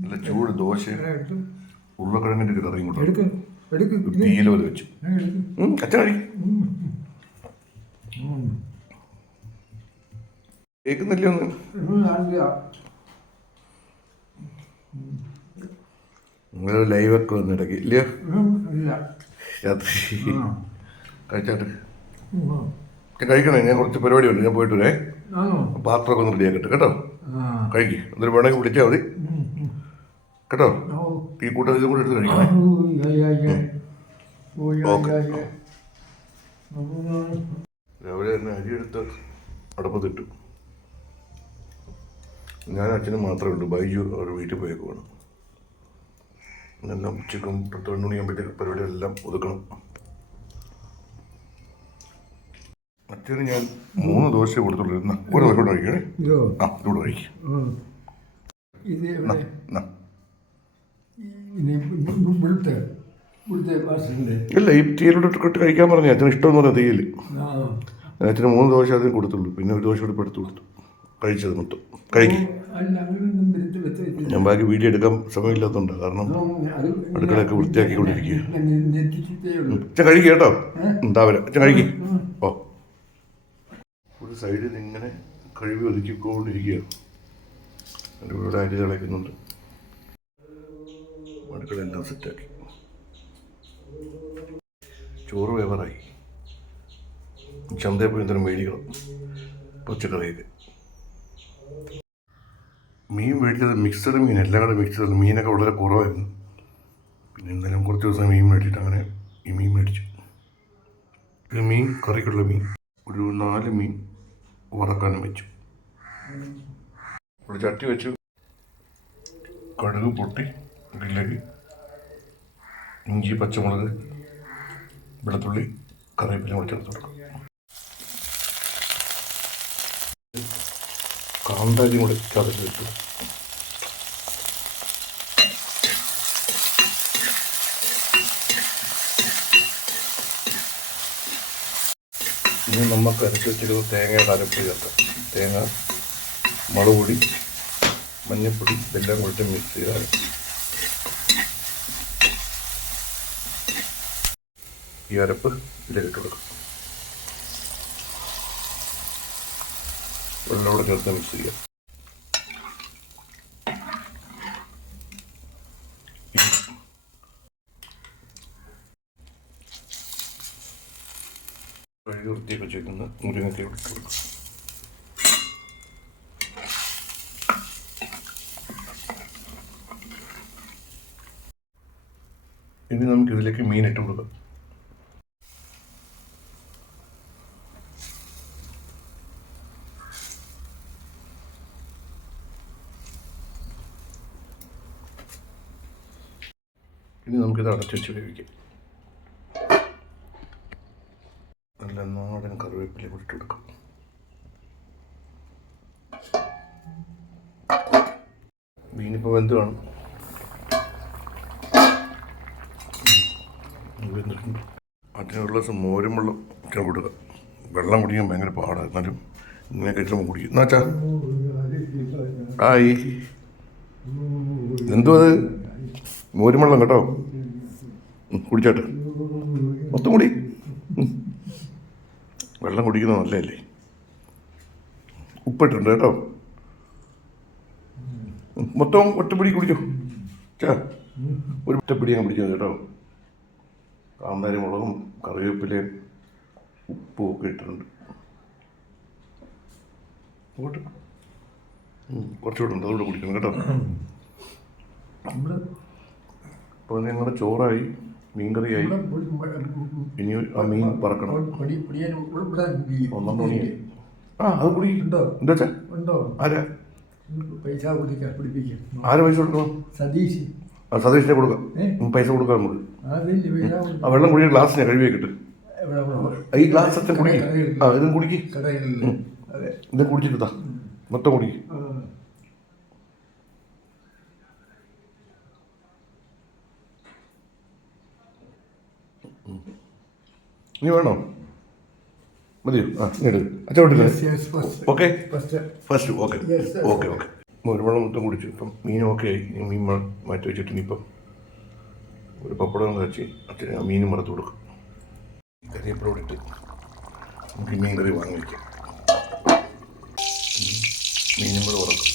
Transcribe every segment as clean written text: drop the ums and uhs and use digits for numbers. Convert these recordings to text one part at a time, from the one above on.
നല്ല ചൂട് ദോശ ഉരുളക്കിഴങ്ങിൻ്റെ കറിയും കൂടെ തീയില പോലെ വെച്ചു. അച്ഛൻ കഴിക്കും. കേൾക്കുന്നില്ല ഒന്നും. നിങ്ങളൊരു ലൈവൊക്കെ വന്ന് ഇടയ്ക്ക് ഇല്ലയോ? രാത്രി കഴിച്ചാട്ട് കഴിക്കണേ. ഞാൻ കുറച്ച് പരിപാടി ഉണ്ട്, ഞാൻ പോയിട്ട് വരേ. പാത്രമൊക്കെ ഒന്ന് റെഡിയാക്കട്ടെ കേട്ടോ. കഴിക്ക്. എന്നിട്ട് വേണമെങ്കിൽ വിളിച്ചാൽ മതി കേട്ടോ. ഈ കൂട്ടത്തിൽ കൂടെ എടുത്ത് കഴിക്കണേ. ഓക്കെ. രാവിലെ തന്നെ അരിയെടുത്ത് അടുപ്പത്തിട്ടു. ഞാൻ അച്ഛനും മാത്രമേ ഉള്ളൂ. ബൈജു അവർ വീട്ടിൽ പോയേക്കുവാണ്. എല്ലാം ഉച്ചക്കും 10 മണിയാകുമ്പോഴത്തേക്ക് പരിപാടികളെല്ലാം ഒതുക്കണം. അച്ഛന് ഞാൻ 3 ദോശ കൊടുത്തുള്ളൂ. ഒരു ദോശ കൂടെ കഴിക്കണേ. ഇതൂടെ കഴിക്കും. ഇല്ല, ഈ തീയിലോട്ട് ഇട്ട് കഴിക്കാൻ പറഞ്ഞു. അച്ഛന് ഇഷ്ടമെന്ന് പറഞ്ഞാൽ തീയിൽ. അച്ഛന് 3 ദോശ അതിന് കൊടുത്തുള്ളൂ. പിന്നെ ഒരു ദോശ കൂടെ ഇപ്പോൾ എടുത്ത് കൊടുത്തു. കഴിച്ചത് മൊത്തം കഴിക്കും. ഞാൻ ബാക്കി വീഡിയോ എടുക്കാൻ സമയമില്ലാത്തതുകൊണ്ട്, കാരണം അടുക്കളയൊക്കെ വൃത്തിയാക്കിക്കൊണ്ടിരിക്കുക. അച്ഛൻ കഴിക്കുക കേട്ടോ. ഉണ്ടാവില്ല, അച്ഛൻ കഴിക്കും. ഓ, ഒരു സൈഡിൽ ഇങ്ങനെ കഴുകി ഒതുക്കിക്കൊണ്ടിരിക്കുക. എൻ്റെ ഇവിടെ അരി തിളയ്ക്കുന്നുണ്ട്. അടുക്കളയെല്ലാം സെറ്റാക്കി. ചോറ് വേവറായി. ചന്തയിൽ പോയി എന്തെങ്കിലും മേടിക്കണം പച്ചക്കറിയൊക്കെ. മീൻ മേടിച്ചത് മിക്സഡ് മീൻ, എല്ലാം കൂടെ മിക്സ് ചെയ്തത്. മീനൊക്കെ വളരെ കുറവായിരുന്നു. പിന്നെ എന്തായാലും കുറച്ച് ദിവസം മീൻ മേടിച്ചിട്ട് അങ്ങനെ ഈ മീൻ മേടിച്ചു. ഇത് മീൻ കറിക്കുള്ള മീൻ. ഒരു 4 മീൻ വറക്കാനും വെച്ചു. ഒരു ചട്ടി വെച്ചു. കടുക് പൊട്ടി ഇതിലേക്ക് ഇഞ്ചി, പച്ചമുളക്, വെളുത്തുള്ളി, കറിവേപ്പില കൂടി ചേർത്ത് കൊടുക്കും. കാന്താരിയും കൂടെ ചതച്ച് വെച്ചു. ഇനി നമുക്ക് അരച്ച് വെച്ചിരുന്ന തേങ്ങയുടെ അരപ്പ് ചേർക്കാം. തേങ്ങ, മുളക് പൊടി, മഞ്ഞൾപ്പൊടി ഇതെല്ലാം കൂടി മിക്സ് ചെയ്താൽ ഈ അരപ്പ് ഇതിലേക്ക് ഇട്ട് കൊടുക്കാം. വെള്ളത്തോടെ ചേർത്ത് മിക്സ് ചെയ്യാം. കഴുകി വൃത്തിയൊക്കെ വെച്ചേക്കുന്ന മുരിങ്ങയ്ക്ക ഇട്ട് കൊടുക്കും. ഇനി നമുക്ക് ഇതിലേക്ക് മീൻ ഇട്ട് കൊടുക്കാം. ഇനി നമുക്കിത് അടച്ചു വെച്ച് വേവിക്കാം. നല്ല നാടൻ കറിവേപ്പില കൂടി ഇട്ട് കൊടുക്കാം. മീനിപ്പോൾ വെന്ത് കാണും. വെന്തിട്ടുണ്ട്. അതിനുള്ള ദിവസം മോരും വെള്ളം ഇച്ചിരി കൊടുക്കുക. വെള്ളം കുടിക്കാൻ ഭയങ്കര പാടാണ്. എന്നാലും ഇങ്ങനെ കഴിച്ചുമ്പോൾ കുടിക്കും. എന്നാ വെച്ചാൽ ആയി എന്തോ അത് മോരും വെള്ളം കേട്ടോ. കുടിച്ചാട്ട് മൊത്തം കുടി. വെള്ളം കുടിക്കുന്നത് നല്ലതല്ലേ. ഉപ്പിട്ടുണ്ട് കേട്ടോ. മൊത്തം ഒറ്റപ്പിടി കുടിച്ചോ. ചാ ഒരു ഒറ്റപ്പിടി ഞാൻ പിടിക്കുന്നത് കേട്ടോ. കാന്താരി മുളകും കറിവേപ്പിലയും ഉപ്പും ഒക്കെ ഇട്ടിട്ടുണ്ട്. അങ്ങോട്ട് കുറച്ചുകൂടെ ഉണ്ട്, അതുകൂടെ കുടിക്കണം കേട്ടോ. അപ്പോൾ ഞങ്ങളുടെ ചോറായി, മീൻകറിയായി. ഇനി ആ മീൻ പറക്കണം. 12 മണിയായി. അത് കുടി. എന്താ വെച്ചാ ആരാ ആര് പൈസ കൊടുക്കണം? സതീഷിനെ കൊടുക്കാം. പൈസ കൊടുക്കാം നമുക്ക്. ആ വെള്ളം കുടിക്കാൻ ഗ്ലാസ്സിനെ കഴുകി വെക്കിട്ട്. ഈ ഗ്ലാസ് അച്ഛൻ കുടിക്കും. ഇതും കുടിക്ക്. ഇതും കുടിച്ചിട്ടാ മൊത്തം കുടിക്ക്. ഇനി വേണോ? മതിയോ? ഇങ്ങോട്ട് അച്ഛൻ. Okay first. Okay okay okay. ഒരു വെള്ളം മൊത്തം കുടിച്ചു. ഇപ്പം മീൻ ഓക്കെ ആയി. മീൻ മാറ്റി വെച്ചിട്ട് ഇനിയിപ്പം ഒരു പപ്പടം കഴിച്ച് അച്ഛന് ആ മീനും വറുത്ത് കൊടുക്കും. കരിയപ്പഴം ഇട്ട് നമുക്ക് മീൻ കറി വാങ്ങി വയ്ക്കാം. മീനും കൂടെ വറക്കും.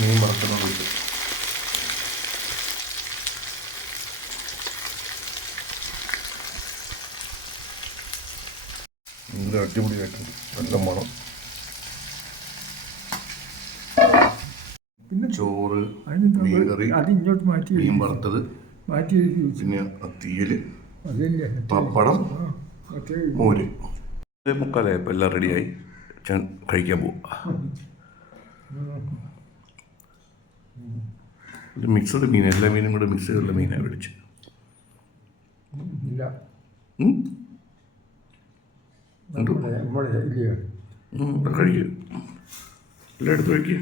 മീൻ വറുക്കണം വിളിച്ചു. ഇത് അടിപൊളിയായിട്ടുണ്ട്. നല്ല മണം. പിന്നെ ചോറ്, മീൻ കറി, മീൻ വറുത്തത്, പിന്നെ തീയല്, പപ്പടം, മോര്. 3:45 ഇപ്പം എല്ലാം റെഡിയായി. ഞാൻ കഴിക്കാൻ പോവാം. ഇത് മിക്സഡ് മീൻ, എല്ലാ മീനും കൂടെ മിക്സ് ചെയ്തുള്ള മീനാണ് മേടിച്ച്. കഴിക്കും. എല്ലാം എടുത്ത് കഴിക്കുക.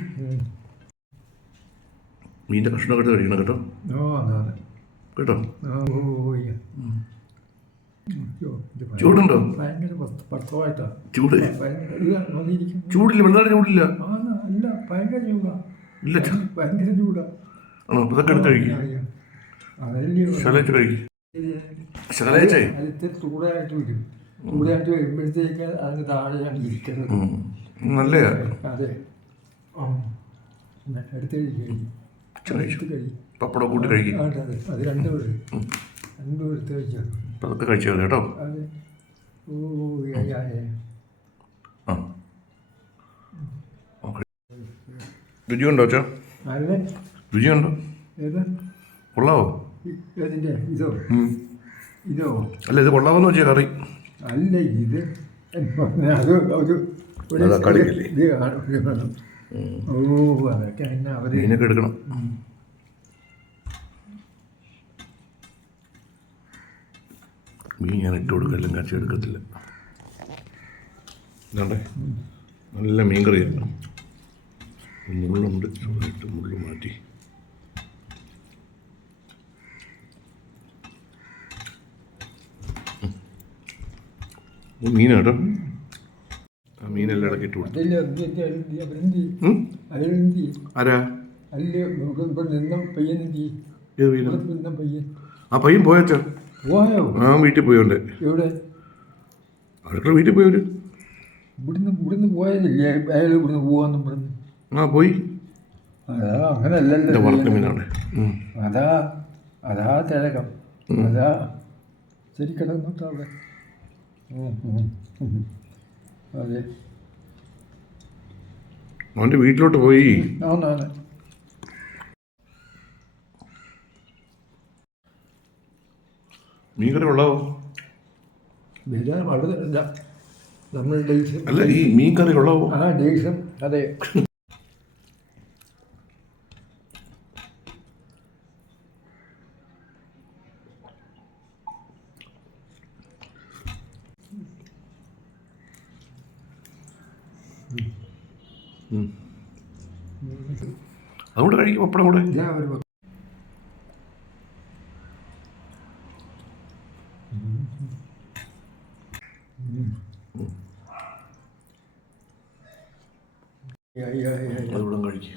മീൻ്റെ കഷ്ണമൊക്കെ എടുത്ത് കഴിക്കണം കേട്ടോ. കേട്ടോ. ചൂടുണ്ടോ? ചൂട് ചൂടില്ല. വെള്ളാട് ചൂടില്ല. ഇല്ല. ആണോ? അതൊക്കെ എടുത്ത് കഴിക്കും. ശകലേച്ച് കഴിക്കും. ശകലേച്ചേ ചൂടായിട്ട് വരുമ്പോഴത്തേക്ക് അതിന് താഴെയാണ് ഇരിക്കുന്നത്. നല്ല അതെ. എടുത്ത് കഴിക്കും. പപ്പടം കൂട്ടി കഴിക്കും. അതെ, അത് രണ്ടും എടുത്ത് കഴിച്ചാൽ അതൊക്കെ കഴിച്ചത് കേട്ടോ. അതെ. രുചിയുണ്ടോ അച്ഛാ? അല്ലേ? രുചിയുണ്ടോ? ഏത് കൊള്ളാവോ? ഏതിൻ്റെ? ഇതോ അല്ല, ഇത് കൊള്ളാവോന്ന് വെച്ചാൽ കറി അല്ല. ഇത് അത് ഒരു കളിക്കല്ലേ. അതൊക്കെ തന്നെ അവർ മീനൊക്കെ എടുക്കണം. മീൻ ഞാൻ ഇട്ട് കൊടുക്കലും കാച്ചി എടുക്കത്തില്ല. ഇതാണ്ടേ നല്ല മീൻ കറിയാണ്. മുള്ളുണ്ട്, ചെറുതായിട്ട് മുള്ളു മാറ്റി. മീനാട്ടോ. ആ മീനെല്ലാം ഇടയ്ക്ക് ഇട്ട് കൊടുത്തു. ആരാ? ആ പയ്യൻ പോയച്ചാ. ആ വീട്ടിൽ പോയോണ്ട്. എവിടെ? അടുക്കള വീട്ടിൽ പോയവര്. ഇവിടുന്ന് പോയതില്ലേ? അയാൾ ഇവിടുന്ന് പോവാന്നും പറഞ്ഞു. ആ പോയി. അതാ അങ്ങനല്ലല്ലോ വളർത്ത മീനാണ്. അതാ തിലകം. അതാ ശരി കിടന്നോട്ടോ അവിടെ. അതെ. അവൻ്റെ വീട്ടിലോട്ട് പോയി. ആന്നാണ്. മീൻ കറി കൊള്ളാവോ? വളരെ നമ്മൾ ഡേയ്സും അല്ല, ഈ മീൻ കറി കൊള്ളാവോ? ആ ഡേയ്സും. അതെ. അതുകൊണ്ട് കഴിക്കും. പപ്പടം കൂടെ അതുകൂടെ കഴിക്കും.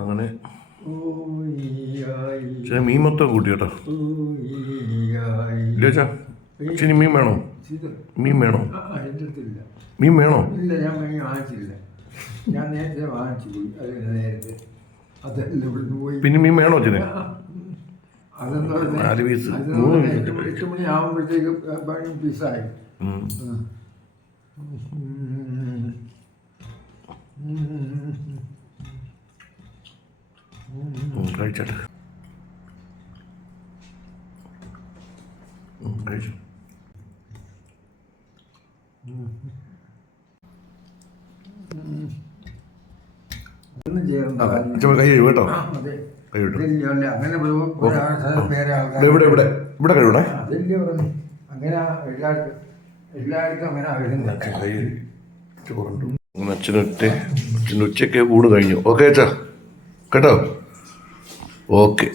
അങ്ങനെ മീൻ മൊത്തം കൂട്ടി കേട്ടോ. ഇല്ല ചാ, ഇച്ചിരി മീൻ വേണോ? മീൻ വേണോ? മീൻ വേണോ? ഇല്ല, ഞാൻ മീൻ വാങ്ങിച്ചില്ല. ഞാൻ നേരത്തെ വാങ്ങിച്ചു പോയി. നേരത്തെ അതല്ല ഇവിടുന്ന് പോയി. പിന്നെ മീൻ വേണോ അച്ഛനെ? അതെന്ന് 4 പീസ് 8 മണി ആകുമ്പോഴത്തേക്ക് പീസായി. കഴിച്ചോട്ടെ. കഴിച്ചു. ഒന്നും ചെയ്യണ്ട. കൈ കഴിയും കേട്ടോ. അതെ. കൈവിട്ടു. ഇതില്ല, അങ്ങനെ വേറെ ആൾക്കാർ ഇവിടെ ഇവിടെ ഇവിടെ കഴിയണേ. അതില്ലേ പറഞ്ഞു. അങ്ങനെ എല്ലാവർക്കും അങ്ങനെ വരുന്നത്. കൈ ചോറുണ്ട്. അങ്ങനെ അച്ഛന് ഉച്ചയ്ക്ക് ഊണ് കഴിഞ്ഞു. ഓക്കെ അച്ഛാ, കേട്ടോ? ഓക്കെ.